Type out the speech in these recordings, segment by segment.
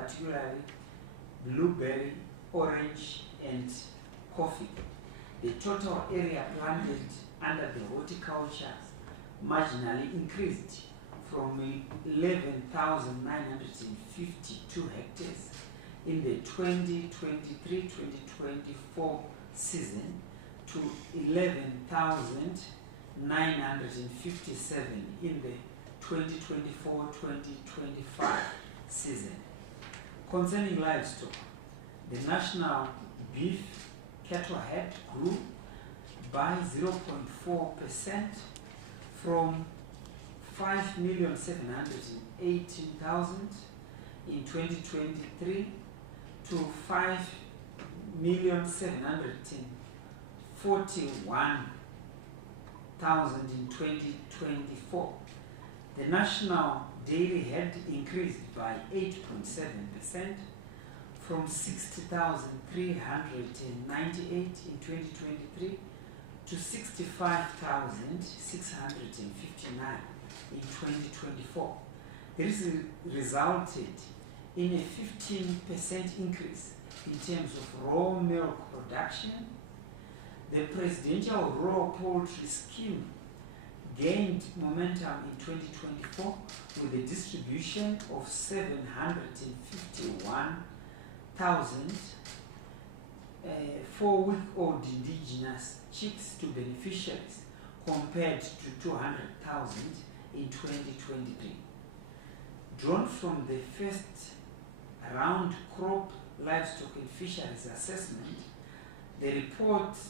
particularly blueberry, orange, and coffee. The total area planted under the horticulture marginally increased from 11,952 hectares in the 2023-2024 season to 11,957 in the 2024-2025 season. Concerning livestock, the national beef cattle head grew by 0.4% from 5,718,000 in 2023 to 5,741,000 in 2024. The national dairy head increased by 8.7% from 60,398 in 2023 to 65,659 in 2024. This resulted in a 15% increase in terms of raw milk production. The presidential raw poultry scheme gained momentum in 2024 with a distribution of 751,000 4-week-old indigenous chicks to beneficiaries compared to 200,000 in 2023. Drawn from the first round crop, livestock and fisheries assessment, the reports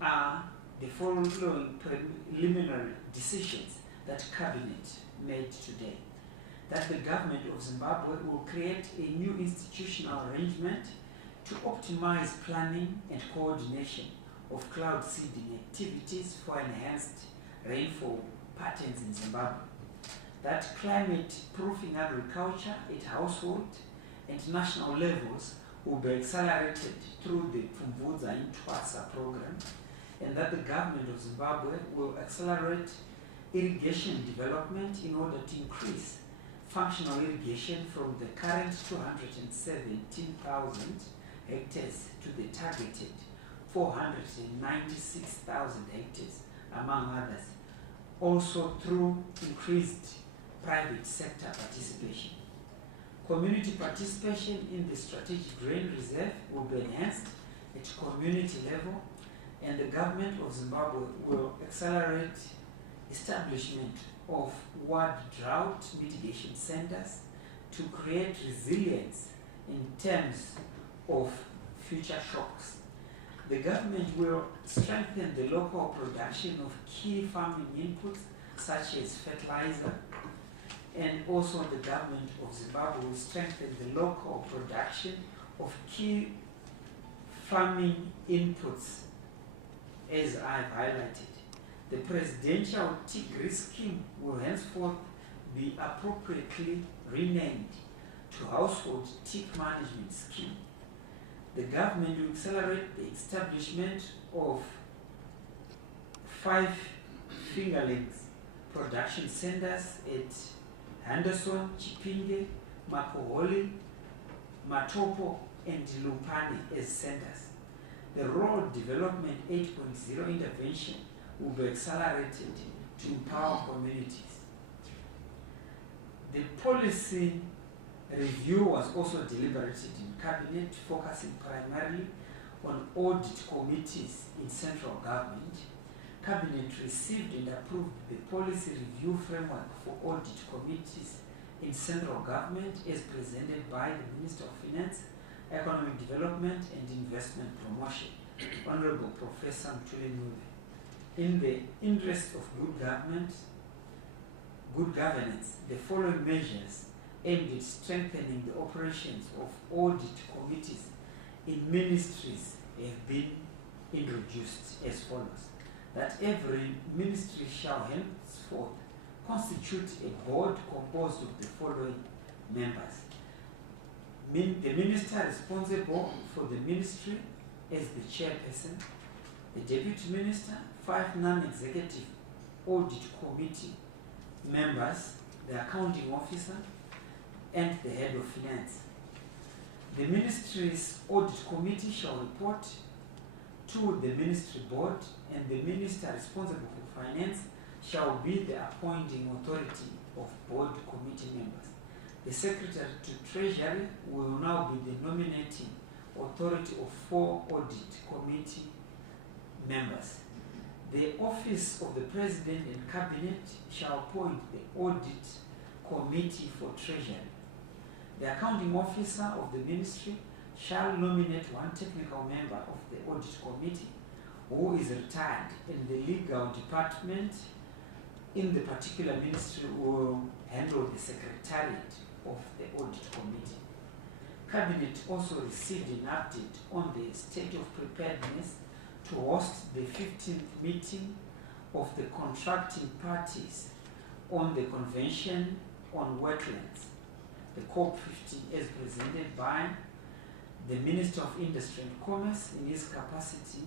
are the following preliminary decisions that Cabinet made today. That the government of Zimbabwe will create a new institutional arrangement to optimize planning and coordination of cloud seeding activities for enhanced rainfall patterns in Zimbabwe. That climate-proofing agriculture at household and national levels will be accelerated through the Pfumvudza Intwasa program, and that the government of Zimbabwe will accelerate irrigation development in order to increase functional irrigation from the current 217,000 hectares to the targeted 496,000 hectares, among others, also through increased private sector participation. Community participation in the strategic grain reserve will be enhanced at community level, and the government of Zimbabwe will accelerate establishment of ward drought mitigation centers to create resilience in terms of future shocks. The government will strengthen the local production of key farming inputs such as fertilizer, and also the government of Zimbabwe will strengthen the local production of key farming inputs as I've highlighted. The presidential Tigri scheme will henceforth be appropriately renamed to Household Tick Management Scheme. The government will accelerate the establishment of 5 fingerlings production centers at Henderson, Chipinge, Makoholi, Matopo, and Lupane as centers. The Rural Development 8.0 intervention will be accelerated to empower communities. The policy review was also deliberated in Cabinet, focusing primarily on audit committees in central government. Cabinet received and approved the policy review framework for audit committees in central government as presented by the Minister of Finance, Economic Development and Investment Promotion, Honorable Professor Mthuli Ncube. In the interest of good governance, the following measures aimed at strengthening the operations of audit committees in ministries have been introduced as follows. That every ministry shall henceforth constitute a board composed of the following members. The minister responsible for the ministry as the chairperson, the deputy minister, 5 non-executive audit committee members, the accounting officer, and the head of finance. The Ministry's Audit Committee shall report to the Ministry Board, and the Minister responsible for finance shall be the appointing authority of board committee members. The Secretary to Treasury will now be the nominating authority of 4 audit committee members. The Office of the President and Cabinet shall appoint the Audit Committee for Treasury. The Accounting Officer of the Ministry shall nominate 1 technical member of the Audit Committee who is retired, and the legal department in the particular ministry will handle the secretariat of the Audit Committee. Cabinet also received an update on the state of preparedness to host the 15th meeting of the contracting parties on the Convention on Wetlands, the COP15, as presented by the Minister of Industry and Commerce in his capacity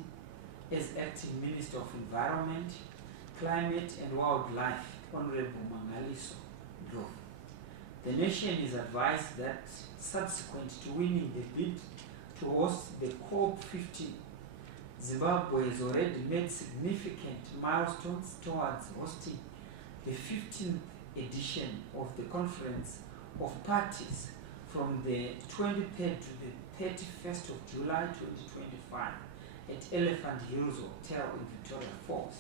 as Acting Minister of Environment, Climate and Wildlife, Honorable Mangaliso Dlov. The nation is advised that subsequent to winning the bid to host the COP15, Zimbabwe has already made significant milestones towards hosting the 15th edition of the Conference of Parties from the 23rd to the 31st of July 2025 at Elephant Hills Hotel in Victoria Falls.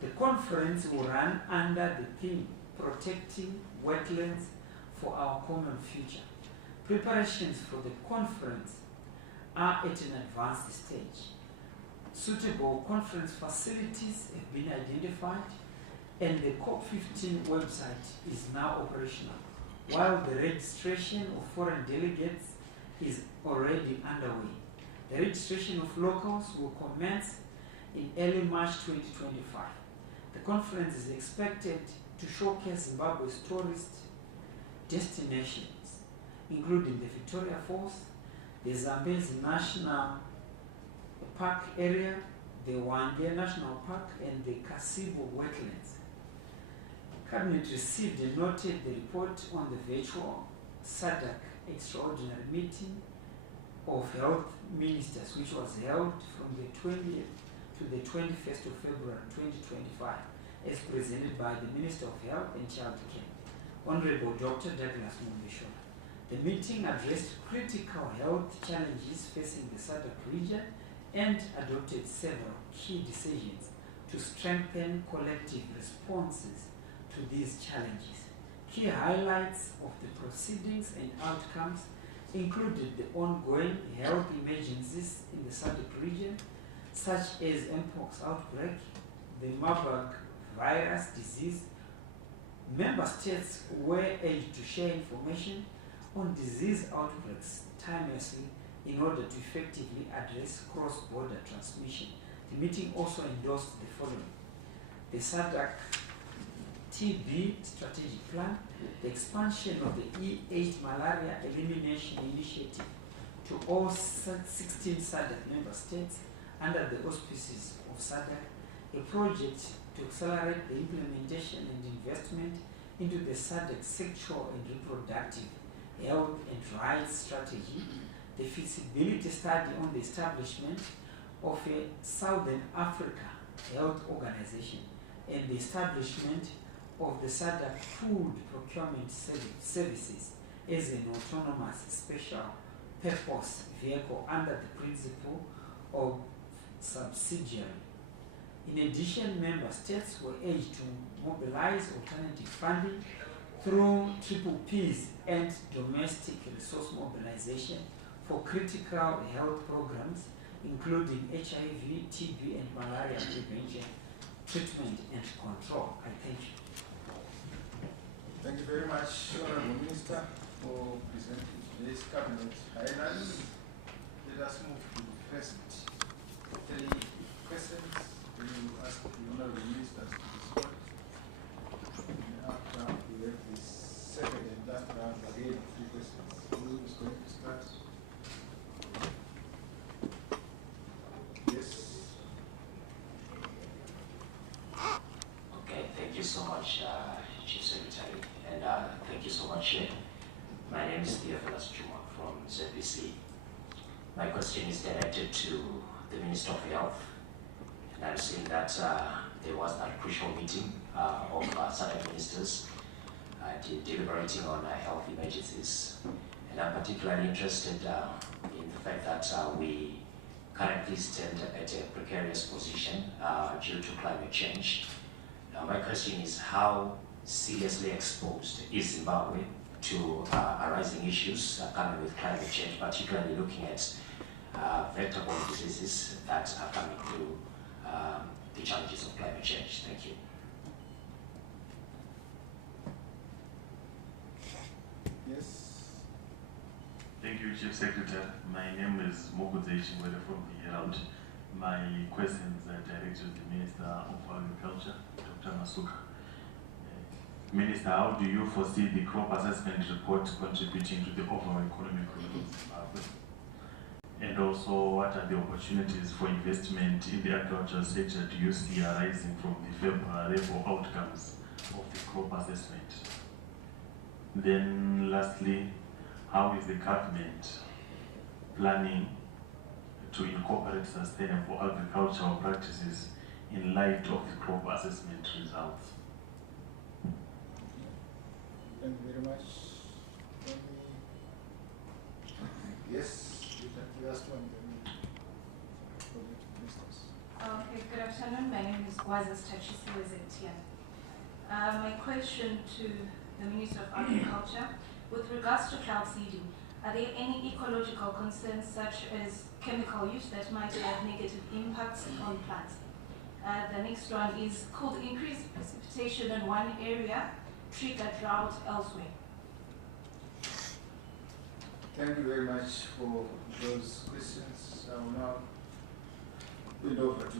The conference will run under the theme Protecting Wetlands for Our Common Future. Preparations for the conference are at an advanced stage. Suitable conference facilities have been identified, and the COP15 website is now operational, while the registration of foreign delegates is already underway. The registration of locals will commence in early March 2025. The conference is expected to showcase Zimbabwe's tourist destinations, including the Victoria Falls, the Zambezi National Park area, the Wange National Park, and the Kasibo Wetlands. Cabinet received and noted the report on the virtual SADC extraordinary meeting of health ministers, which was held from the 20th to the 21st of February 2025, as presented by the Minister of Health and Child Care, Honorable Dr. Douglas Mumbishola. The meeting addressed critical health challenges facing the SADC region and adopted several key decisions to strengthen collective responses to these challenges. Key highlights of the proceedings and outcomes included the ongoing health emergencies in the SADC region, such as Mpox outbreak, the Marburg virus disease. Member states were urged to share information on disease outbreaks timelessly in order to effectively address cross-border transmission. The meeting also endorsed the following: the SADC TB strategic plan, the expansion of the E8 malaria elimination initiative to all 16 SADC member states under the auspices of SADC, a project to accelerate the implementation and investment into the SADC sexual and reproductive health and rights strategy, the feasibility study on the establishment of a Southern Africa Health Organization, and the establishment of the SADC Food Procurement Services as an autonomous special purpose vehicle under the principle of subsidiary. In addition, member states were urged to mobilize alternative funding through triple Ps and domestic resource mobilization for critical health programs, including HIV, TB, and malaria prevention, treatment, and control. I thank you. Thank you very much, Honorable Minister, for presenting today's cabinet highlights. Let us move to the first 3 questions. We will ask the Honorable Ministers to respond. And after we have the second and last round again, 3 questions. Who is going to start? Yes. Okay, thank you so much, Chief Secretary, and thank you so much. My name is Theophilus Chuma from ZBC. My question is directed to the Minister of Health. And I've seen that there was that crucial meeting of certain ministers deliberating on health emergencies. And I'm particularly interested in the fact that we currently stand at a precarious position due to climate change. Now my question is, how seriously exposed is Zimbabwe to arising issues coming with climate change, particularly looking at vector-borne diseases that are coming through the challenges of climate change? Thank you. Yes. Thank you, Chief Secretary. My name is Mokudze Shimwele from the Herald. My questions are directed to the Minister of Agriculture, Dr. Masuka. Minister, how do you foresee the crop assessment report contributing to the overall economic growth of Zimbabwe? And also, what are the opportunities for investment in the agricultural sector do you see arising from the favorable outcomes of the crop assessment? Then lastly, how is the government planning to incorporate sustainable agricultural practices in light of the crop assessment results? Thank you very much. Yes, you can the last one, then for the ministers. Okay, good afternoon. My name is Gwazas Tachisi Wezentian. My question to the Minister of Agriculture, with regards to cloud seeding, are there any ecological concerns such as chemical use that might have negative impacts on plants? The next one is, could increased precipitation in one area trigger drought elsewhere? Thank you very much for those questions. I will now hand over to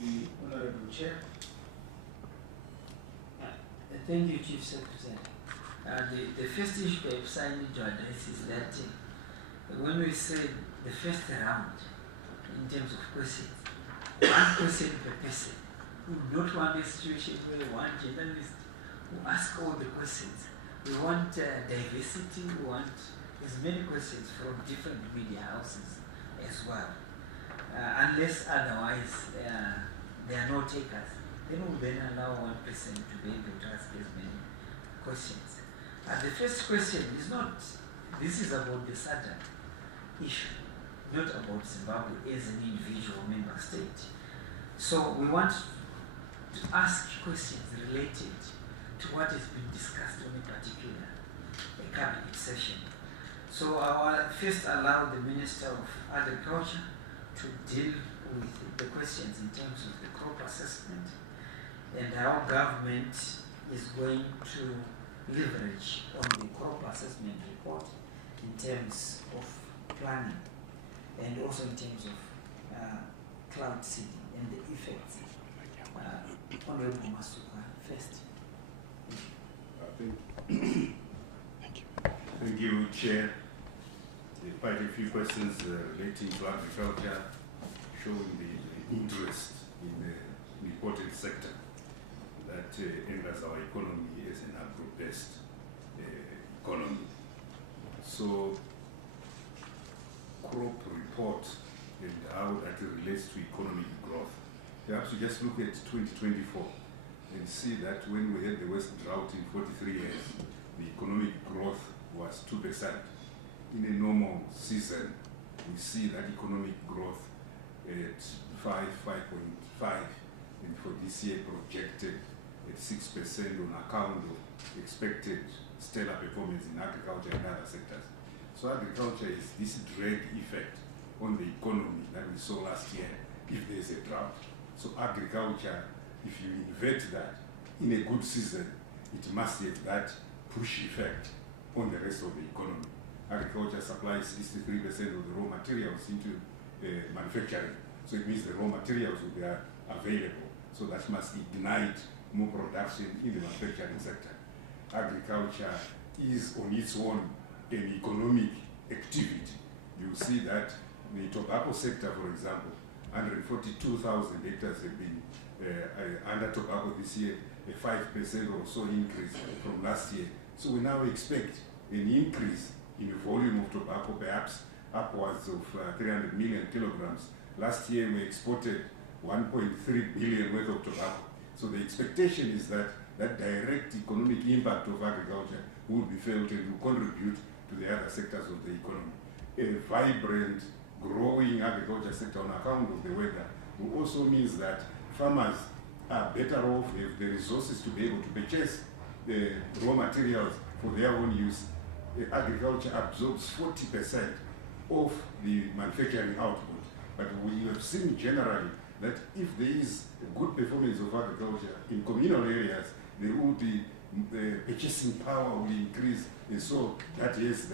the Honorable Chair. Thank you, Chief Secretary. The first issue I decided to address is that when we said the first round, in terms of questions, one question per person, we do not want a situation where one journalist will ask all the questions. We want diversity, we want as many questions from different media houses as well. Unless otherwise there are no takers, then we'll then allow one person to be able to ask as many questions. The first question is not, this is about the SADC issue, not about Zimbabwe as an individual member state. So we want to ask questions related to what has been discussed on a particular cabinet session. So I will first allow the Minister of Agriculture to deal with the questions in terms of the crop assessment and how government is going to leverage on the crop assessment report in terms of planning and also in terms of cloud seeding and the effects. Honorable Masuka first. Thank you, Chair. Quite a few questions relating to agriculture, showing the interest in the important sector that enters our economy as an agro-based economy. So, crop report and how that relates to economic growth. Perhaps we just look at 2024 and see that when we had the worst drought in 43 years, the economic growth was 2%. In a normal season, we see that economic growth at 5.5, and for this year projected at 6% on account of expected stellar performance in agriculture and other sectors. So agriculture is this drag effect on the economy that we saw last year if there's a drought. So agriculture, if you invert that in a good season, it must have that push effect on the rest of the economy. Agriculture supplies 63% of the raw materials into manufacturing. So it means the raw materials will be available. So that must ignite more production in the manufacturing sector. Agriculture is on its own an economic activity. You see that the tobacco sector, for example, 142,000 hectares have been under tobacco this year, a 5% or so increase from last year. So we now expect an increase in volume of tobacco, perhaps upwards of 300 million kilograms. Last year we exported 1.3 billion worth of tobacco. So the expectation is that that direct economic impact of agriculture will be felt and will contribute to the other sectors of the economy. A vibrant, growing agriculture sector on account of the weather will also means that farmers are better off, if the resources to be able to purchase the raw materials for their own use. Agriculture absorbs 40% of the manufacturing output. But we have seen generally that if there is a good performance of agriculture in communal areas, there will be purchasing power will increase. And so that is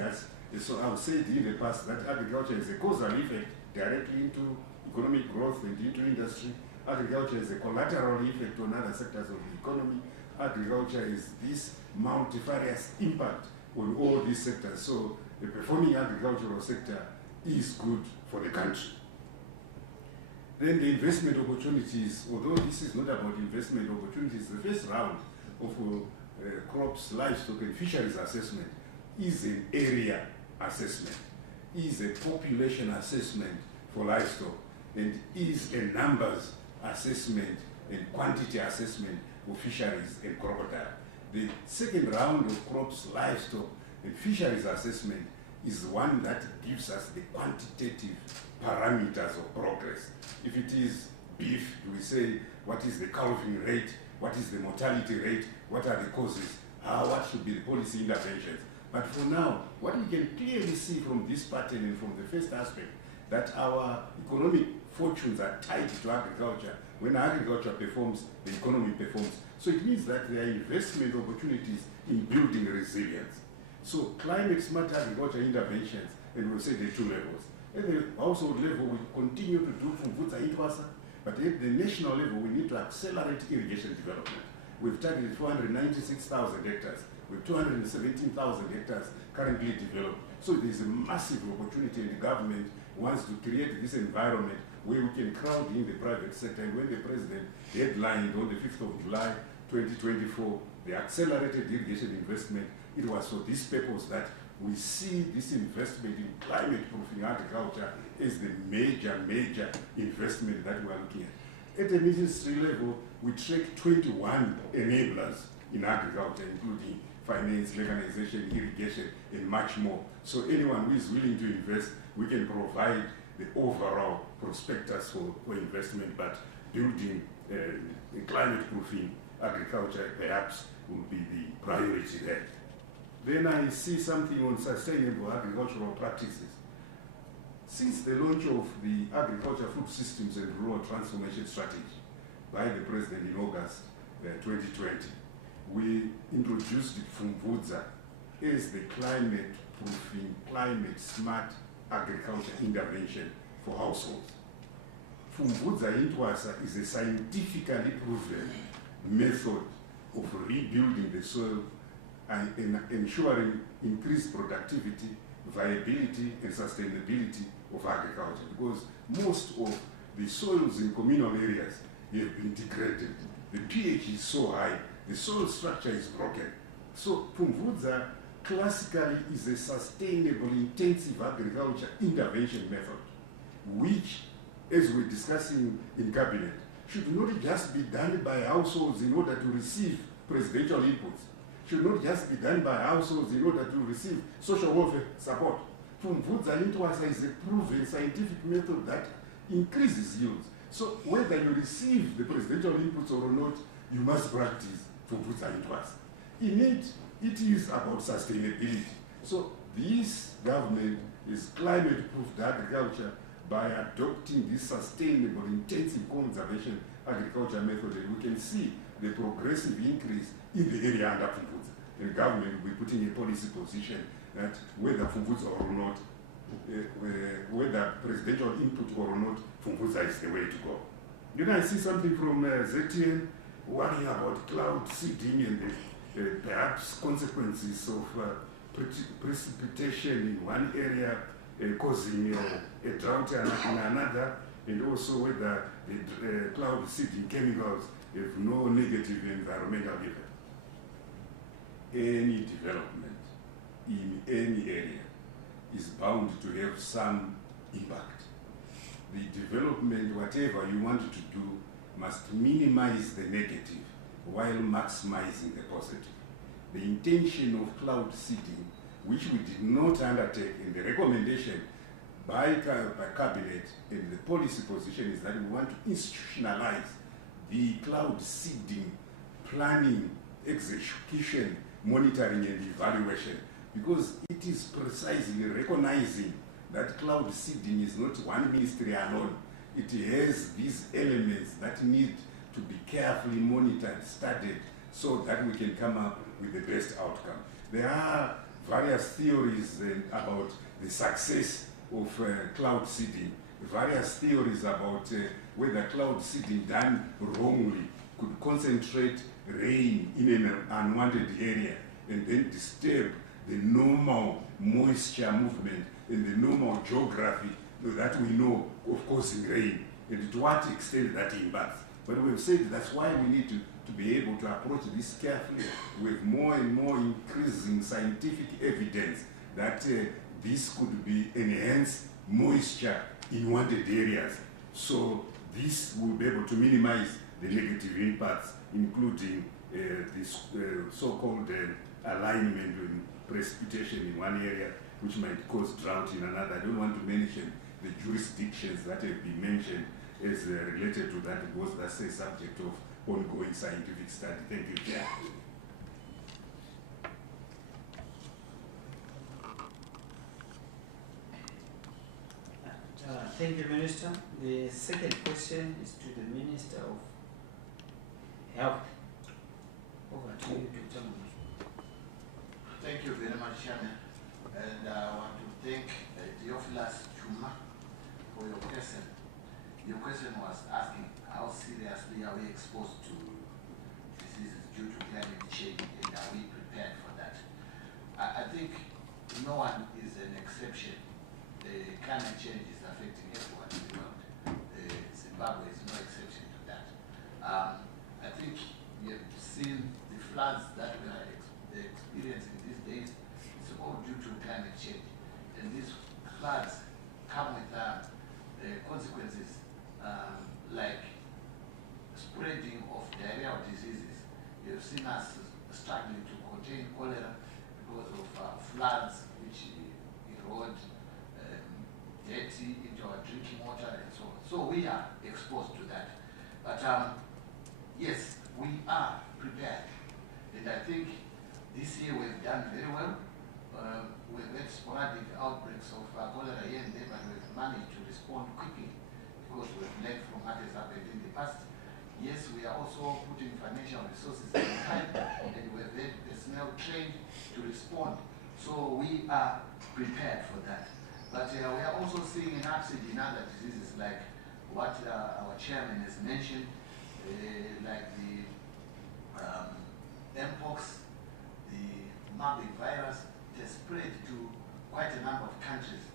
so I've said in the past that agriculture is a causal effect directly into economic growth and into industry. Agriculture is a collateral effect on other sectors of the economy. Agriculture is this multifarious impact on all these sectors. So the performing agricultural sector is good for the country. Then the investment opportunities, although this is not about investment opportunities, the first round of crops, livestock and fisheries assessment is an area assessment, is a population assessment for livestock, and is a numbers assessment and quantity assessment for fisheries and crocodile. The second round of crops, livestock and fisheries assessment is one that gives us the quantitative parameters of progress. If it is beef, we say what is the calving rate, what is the mortality rate, what are the causes, what should be the policy interventions. But for now, what we can clearly see from this pattern and from the first aspect, that our economic fortunes are tied to agriculture. When agriculture performs, the economy performs. So it means that there are investment opportunities in building resilience. So climate smart agriculture interventions, and we'll say the two levels. At the household level, we continue to do Fumvutsa Intwasa, but at the national level, we need to accelerate irrigation development. We've targeted 496,000 hectares, with 217,000 hectares currently developed. So there's a massive opportunity, and the government wants to create this environment where we can crowd in the private sector. And when the president headlined on the 5th of July 2024, the accelerated irrigation investment, it was for this purpose that we see this investment in climate-proofing agriculture as the major investment that we are looking at. At the ministry level, we track 21 enablers in agriculture, including finance, mechanization, irrigation, and much more. So anyone who is willing to invest, we can provide the overall prospectus for investment, but building climate-proofing agriculture perhaps will be the priority there. Then I see something on sustainable agricultural practices. Since the launch of the Agriculture, Food Systems and Rural Transformation Strategy by the President in August 2020, we introduced Fumvutsa as the climate-proofing, climate-smart agriculture intervention for households. Fumvutsa Intwasa is a scientifically proven method of rebuilding the soil and ensuring increased productivity, viability, and sustainability of agriculture, because most of the soils in communal areas have been degraded. The pH is so high, the soil structure is broken. So Fumvutsa classically is a sustainable, intensive agriculture intervention method, which, as we're discussing in cabinet, should not just be done by households in order to receive presidential inputs, should not just be done by households in order to receive social welfare support. Fumvutsa Intwasa is a proven scientific method that increases yields. So whether you receive the presidential inputs or not, you must practice Fumvutsa Intwasa. In it, it is about sustainability. So this government is climate-proofed agriculture by adopting this sustainable, intensive conservation agriculture method, and we can see the progressive increase in the area under Fumvutsa. The government will be putting a policy position that whether Fumvutsa or not, whether presidential input or not, Fumvutsa is the way to go. Then I see something from ZTN worrying about cloud seeding and the perhaps consequences of precipitation in one area causing a drought in another, and also whether the cloud seeding chemicals have no negative environmental effect. Any development in any area is bound to have some impact. The development, whatever you want to do, must minimize the negative while maximizing the positive. The intention of cloud seeding, which we did not undertake in the recommendation by Cabinet and the policy position, is that we want to institutionalize the cloud seeding planning, execution, monitoring and evaluation, because it is precisely recognizing that cloud seeding is not one ministry alone. It has these elements that need to be carefully monitored, studied, so that we can come up with the best outcome. There are various theories about the success of cloud seeding, various theories about whether cloud seeding done wrongly could concentrate rain in an unwanted area and then disturb the normal moisture movement in the normal geography that we know of causing rain, and to what extent that impacts. But we've said that's why we need to be able to approach this carefully with more and more increasing scientific evidence that this could be enhanced moisture in wanted areas. So this will be able to minimize the negative impacts, including this so-called alignment and precipitation in one area, which might cause drought in another. I don't want to mention the jurisdictions that have been mentioned as related to that, because that's a subject of ongoing scientific study. Thank you, Chair. Thank you, Minister. The second question is to the Minister of Health. Over to you, Dr. Mama. Thank you very much, Chairman. And I want to thank Theophilus Chuma for your question. Your question was asking how seriously are we exposed to diseases due to climate change, and are we prepared for that? I think no one is an exception. The climate change is affecting everyone in the world. Zimbabwe is no exception to that. I think you have seen the floods that we are experiencing these days. It's all due to climate change. And these floods come with consequences like spreading of diarrheal diseases. You have seen us struggling to contain cholera because of floods which erode dirty into our drinking water and so on. So we are exposed to that. But yes, we are prepared. And I think this year we've done very well. We've had sporadic outbreaks of cholera here and there, but we've managed to respond quickly because we've learned from what has happened in the past. Yes, we are also putting financial resources in time, and we've had personnel trained to respond. So we are prepared for that. But we are also seeing an upsurge in other diseases like what our chairman has mentioned, like the Mpox, the Marburg virus. It has spread to quite a number of countries,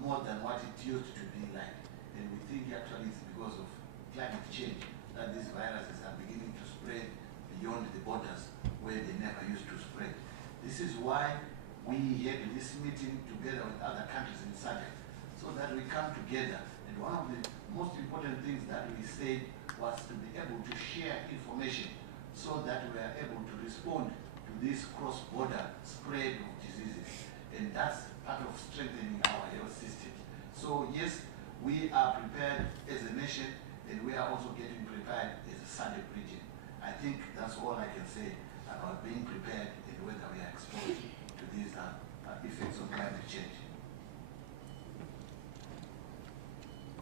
more than what it used to be like. And we think actually it's because of climate change that these viruses are beginning to spread beyond the borders where they never used to spread. This is why we had this meeting together with other countries in SADC, so that we come together. And one of the most important things that we said was to be able to share information so that we are able to respond to this cross-border spread of diseases. And that's part of strengthening our health system. So yes, we are prepared as a nation, and we are also getting prepared as a SADC region. I think that's all I can say about being prepared and whether we are exposed to these effects of climate change.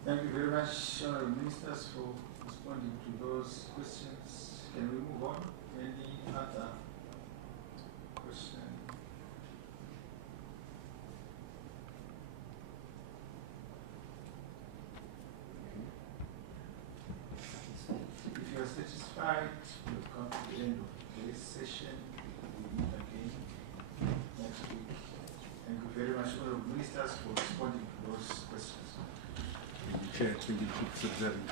Thank you very much, Ministers, for responding to those questions. Can we move on? Any other question? If you are satisfied, we've come to the end of today's session. We meet again next week. Thank you very much, Honourable Ministers, for responding to those questions. Chair, 20 quick observing.